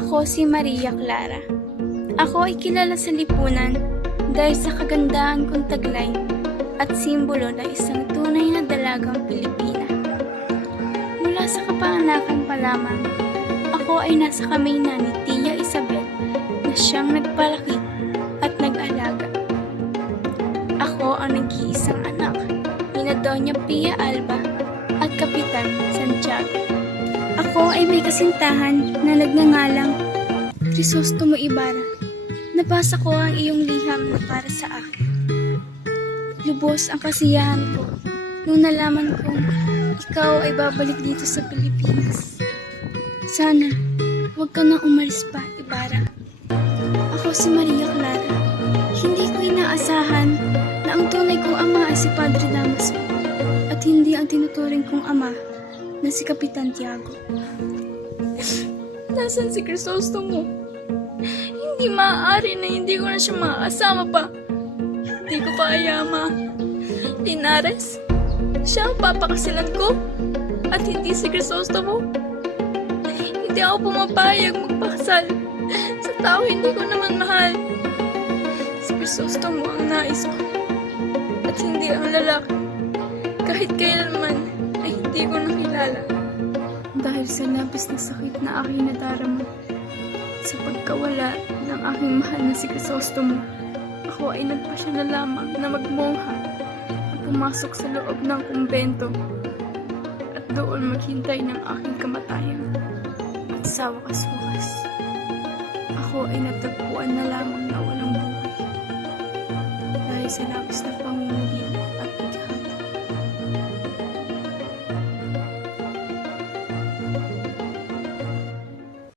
Ako si Maria Clara. Ako ay kilala sa lipunan dahil sa kagandahan kong taglay at simbolo ng isang tunay na dalagang Pilipina. Mula sa kapanganakan pa lamang, ako ay nasa kamay na ni Tia Isabel na siyang nagpalaki at nag-alaga. Ako ang nag-iisang anak ni Doña Pia Alba at Kapitan Santiago. Ako ay may kasintahan na nagngangalang Crisostomo Ibarra. Nabasa ko ang iyong liham na para sa akin. Lubos ang kasiyahan ko nung nalaman kong ikaw ay babalik dito sa Pilipinas. Sana, huwag ka nang umalis pa, Ibarra. Ako si Maria Clara. Hindi ko inaasahan na ang tunay kong ama ay si Padre Damaso at hindi ang tinuturing kong ama na si Kapitan Tiago. Nasaan si Crisostomo? Hindi maaari na hindi ko na siya makakasama pa. Hindi ko kaya, Ma. Linares, siya ang papakasilan ko at hindi si Crisostomo. Hindi ako pumapayag magpakasal sa tao hindi ko naman mahal. Si Crisostomo ang nais ko at hindi ang lalaki. Kahit kailanman ay hindi ko nakilala. Dahil sa labis na sakit na aking nadarama sa pagkawala ng aking mahal na si Crisostomo, ako ay nagpasya na lamang na magmongha at pumasok sa loob ng kumbento at doon maghintay ng aking kamatayan. At sa wakas-wakas, ako ay natagpuan na lamang na walang buhay dahil sa labis na pangungulila